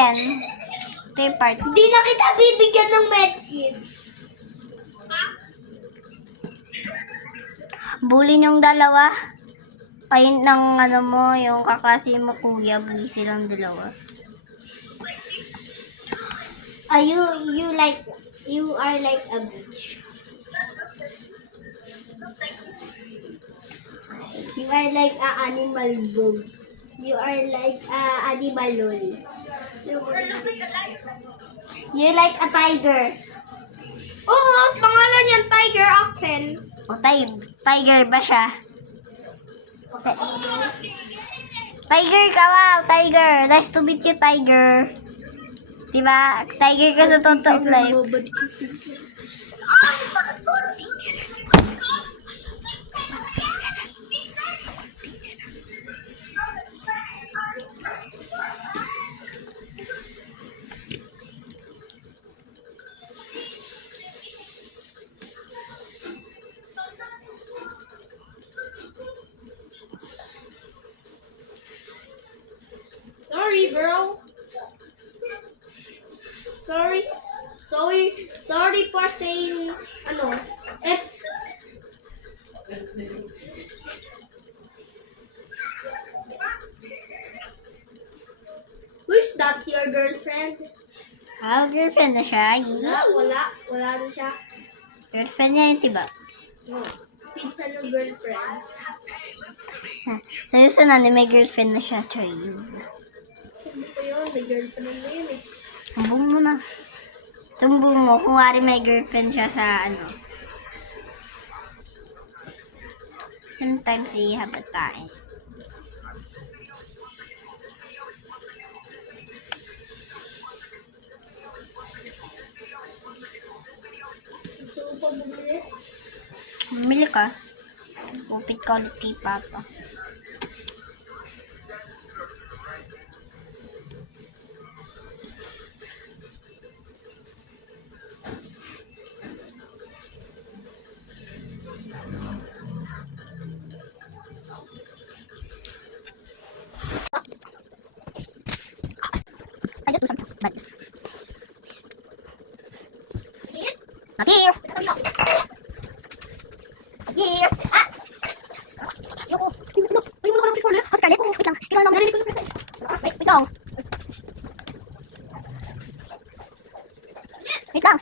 yan. Ito yung part. Hindi na kita bibigyan ng medkit. Bully yung dalawa. Paint ng ano mo, yung kakasi mo kuya. Bully silang dalawa. You are like a bitch. You are like a animal dog. You are like a animal lol. You like a tiger. Oo, pangalan niyan Tiger Axel. O, tiger ba siya? Tiger ka, wow, tiger. Nice to meet you, tiger. Diba? Tiger ka sa totoong life. Sorry, bro. Sorry for saying, who's that, your girlfriend? Girlfriend na siya. Wala na siya. Girlfriend niya yun, diba? No. Pinsan ng girlfriend. Sa'yo sa nanay, may girlfriend na siya, Choy. Hindi ko yun, may girlfriend na yun eh. Tumbong mo na. Tumbong mo, kung wari may girlfriend siya sa ano. Sometimes ihabot tayo. Gusto ko pa bumili? Bumili ka. Upit ka ulit kay Papa. I just do something bad. Not here. Here. Ah! Ayoko. Ayoko mo lang controller. Scarlett, wait lang. Kailangan naman. Wait lang. Wait lang.